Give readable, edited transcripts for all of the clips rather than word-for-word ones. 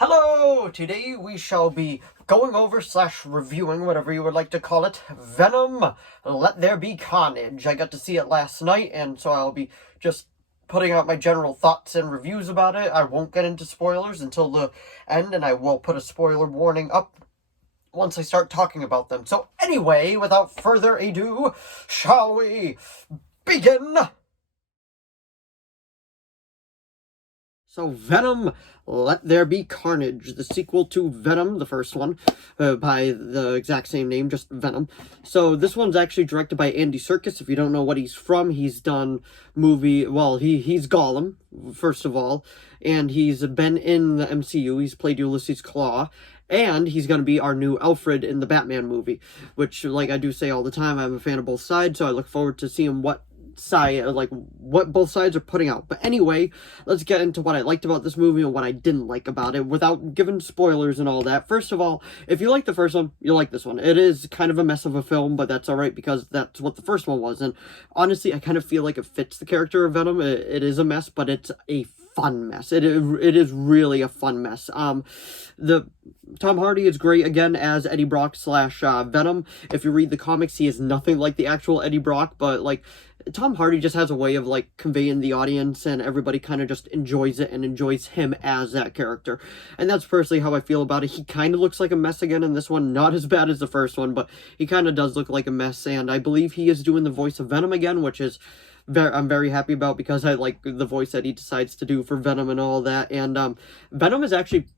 Hello! Today we shall be going over / reviewing, whatever you would like to call it, Venom, Let There Be Carnage. I got to see it last night, and so I'll be just putting out my general thoughts and reviews about it. I won't get into spoilers until the end, and I will put a spoiler warning up once I start talking about them. So anyway, without further ado, shall we begin? So Venom, Let There Be Carnage, the sequel to Venom, the first one, by the exact same name, just Venom. So this one's actually directed by Andy Serkis. If you don't know what he's from, he's done he's Gollum, first of all, and he's been in the MCU. He's played Ulysses Claw, and he's going to be our new Alfred in the Batman movie, which, like I do say all the time, I'm a fan of both sides, so I look forward to seeing what both sides are putting out. But anyway, let's get into what I liked about this movie and what I didn't like about it without giving spoilers and all that. First of all, if you like the first one, you like this one. It is kind of a mess of a film, but that's alright because that's what the first one was. And honestly, I kind of feel like it fits the character of Venom. It is a mess, but it's a fun mess. It is really a fun mess. The Tom Hardy is great again as Eddie Brock / Venom. If you read the comics, he is nothing like the actual Eddie Brock, but like Tom Hardy just has a way of like conveying the audience, and everybody kind of just enjoys it and enjoys him as that character. And that's personally how I feel about it. He kind of looks like a mess again in this one, not as bad as the first one, but he kind of does look like a mess. And I believe he is doing the voice of Venom again, which is I'm very happy about because I like the voice that he decides to do for Venom and all that. And Venom is actually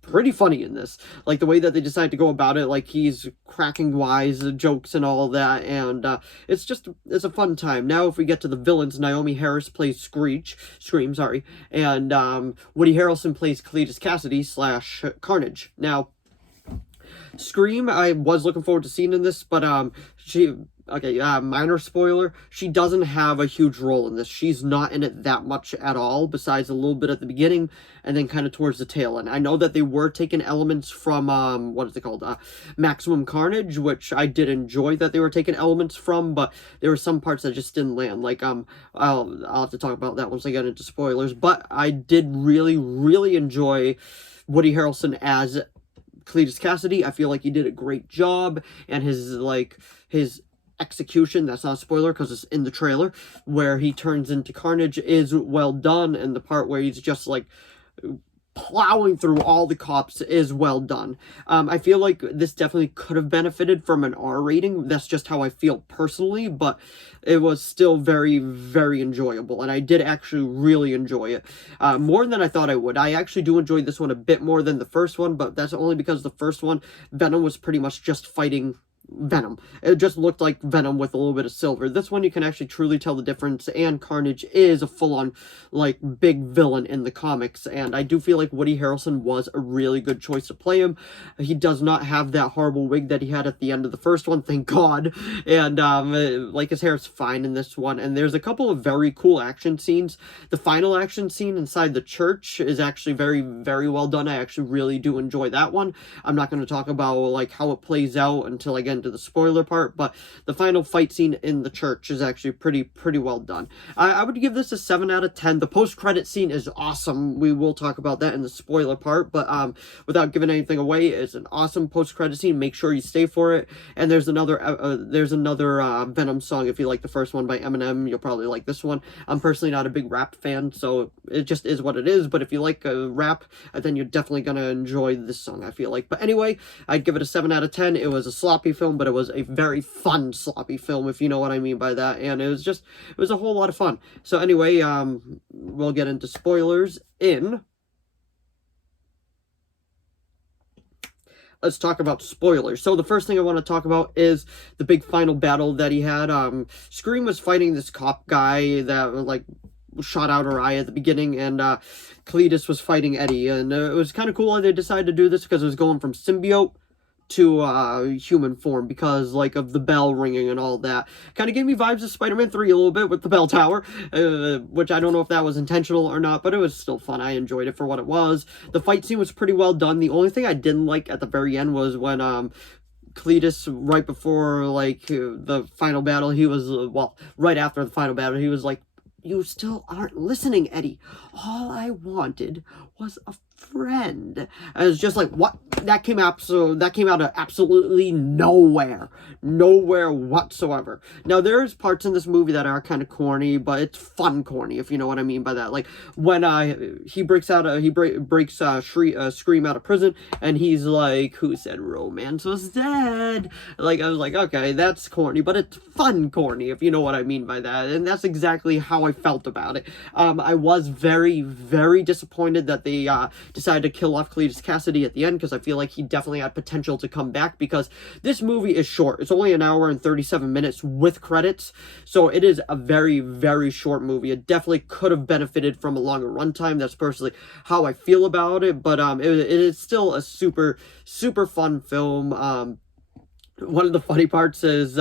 pretty funny in this, like the way that they decide to go about it, like he's cracking wise jokes and all that, and it's a fun time. Now if we get to the villains, Naomi Harris plays Scream, and Woody Harrelson plays Cletus Cassidy / Carnage. Now Scream, I was looking forward to seeing in this, but minor spoiler, she doesn't have a huge role in this. She's not in it that much at all, besides a little bit at the beginning, and then kind of towards the tail end. I know that they were taking elements from, Maximum Carnage, which I did enjoy that they were taking elements from, but there were some parts that just didn't land. Like, I'll have to talk about that once I get into spoilers, but I did really, really enjoy Woody Harrelson as Cletus Cassidy. I feel like he did a great job, and his execution, that's not a spoiler because it's in the trailer, where he turns into Carnage is well done, and the part where he's just like plowing through all the cops is well done. I feel like this definitely could have benefited from an R rating. That's just how I feel personally, but it was still very, very enjoyable, and I did actually really enjoy it. More than I thought I would. I actually do enjoy this one a bit more than the first one, but that's only because the first one, Venom was pretty much just fighting Venom. It just looked like Venom with a little bit of silver. This one you can actually truly tell the difference, and Carnage is a full-on like big villain in the comics, and I do feel like Woody Harrelson was a really good choice to play him. He does not have that horrible wig that he had at the end of the first one, thank God, and like his hair is fine in this one, and there's a couple of very cool action scenes. The final action scene inside the church is actually very, very well done. I actually really do enjoy that one. I'm not going to talk about like how it plays out until I get into the spoiler part, but the final fight scene in the church is actually pretty well done. I would give this a 7 out of 10. The post-credit scene is awesome. We will talk about that in the spoiler part, but without giving anything away, it's an awesome post-credit scene. Make sure you stay for it. And there's another Venom song. If you like the first one by Eminem, you'll probably like this one. I'm personally not a big rap fan, so it just is what it is, but if you like rap, then you're definitely gonna enjoy this song, I feel like. But anyway, I'd give it a 7 out of 10. It was a sloppy film, but it was a very fun sloppy film, if you know what I mean by that, and it was a whole lot of fun. So anyway, we'll get into spoilers in... Let's talk about spoilers. So the first thing I want to talk about is the big final battle that he had. Scream was fighting this cop guy that like shot out her eye at the beginning, and Cletus was fighting Eddie, and it was kind of cool how they decided to do this because it was going from symbiote to human form because like of the bell ringing and all that. Kind of gave me vibes of Spider-Man 3 a little bit with the bell tower, which I don't know if that was intentional or not, but it was still fun. I enjoyed it for what it was. The fight scene was pretty well done. The only thing I didn't like at the very end was when Cletus, right before like the final battle, he was right after the final battle, he was like you still aren't listening, Eddie. All I wanted was a friend. And it's just like, what? That came out of absolutely nowhere. Nowhere whatsoever. Now, there's parts in this movie that are kind of corny, but it's fun corny, if you know what I mean by that. Like, when he breaks Scream out of prison, and he's like, who said romance was dead? Like, I was like, okay, that's corny, but it's fun corny, if you know what I mean by that. And that's exactly how I felt about it. I was very, very disappointed that they decided to kill off Cletus Cassidy at the end, because I feel like he definitely had potential to come back, because this movie is short. It's only an hour and 37 minutes with credits, so it is a very, very short movie. It definitely could have benefited from a longer runtime. That's personally how I feel about it, but it is still a super, super fun film. One of the funny parts is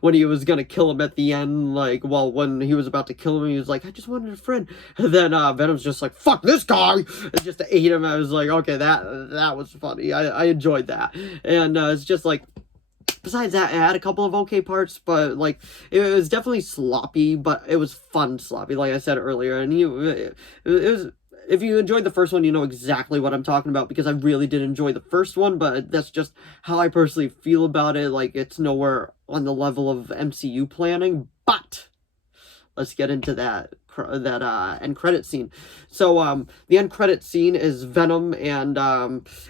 when he was gonna kill him at the end, like, well, when he was about to kill him, he was like, I just wanted a friend. And then Venom's just like, fuck this guy! And just ate him. I was like, okay, that was funny. I enjoyed that. And it's just like, besides that, it had a couple of okay parts, but, like, it was definitely sloppy, but it was fun sloppy, like I said earlier. And it was... If you enjoyed the first one, you know exactly what I'm talking about, because I really did enjoy the first one, but that's just how I personally feel about it. Like, it's nowhere on the level of MCU planning, but let's get into that end credit scene. So the end credit scene is Venom and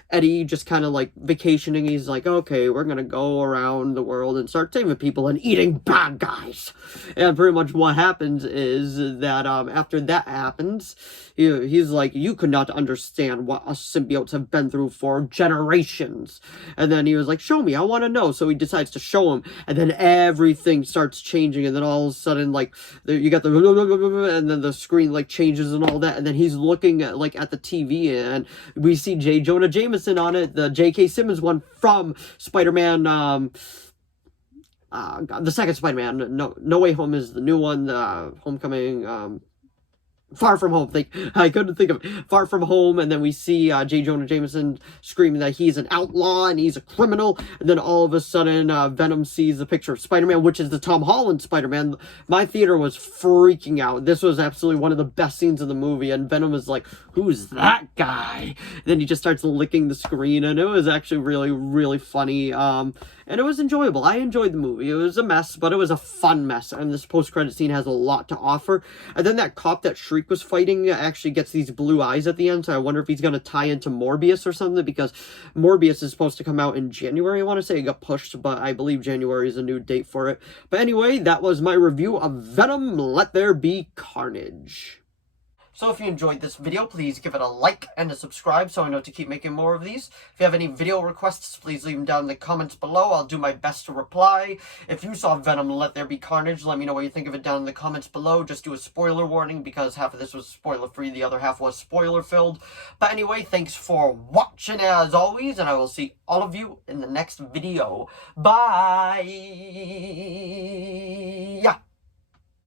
Eddie just kind of like vacationing. He's like, okay, we're gonna go around the world and start saving people and eating bad guys. And pretty much what happens is that after that happens, he's like, you could not understand what us symbiotes have been through for generations. And then he was like, show me, I want to know. So he decides to show him, and then everything starts changing, and then all of a sudden, like, you got the and then the screen like changes and all that, and then he's looking at the TV, and we see J. Jonah Jameson on it, the J.K. Simmons one from Spider-Man, the second Spider-Man. No Way Home is the new one, the Homecoming, Far From Home. I couldn't think of it. Far From Home, and then we see J. Jonah Jameson screaming that he's an outlaw and he's a criminal, and then all of a sudden Venom sees a picture of Spider-Man, which is the Tom Holland Spider-Man. My theater was freaking out. This was absolutely one of the best scenes in the movie, and Venom is like, who's that guy? And then he just starts licking the screen, and it was actually really, really funny. And it was enjoyable. I enjoyed the movie. It was a mess, but it was a fun mess. And this post-credit scene has a lot to offer. And then that cop that Shriek was fighting actually gets these blue eyes at the end. So I wonder if he's going to tie into Morbius or something, because Morbius is supposed to come out in January. I want to say it got pushed, but I believe January is a new date for it. But anyway, that was my review of Venom, Let There Be Carnage. So if you enjoyed this video, please give it a like and a subscribe so I know to keep making more of these. If you have any video requests, please leave them down in the comments below. I'll do my best to reply. If you saw Venom, Let There Be Carnage, let me know what you think of it down in the comments below. Just do a spoiler warning, because half of this was spoiler-free, the other half was spoiler-filled. But anyway, thanks for watching as always, and I will see all of you in the next video. Bye! Yeah.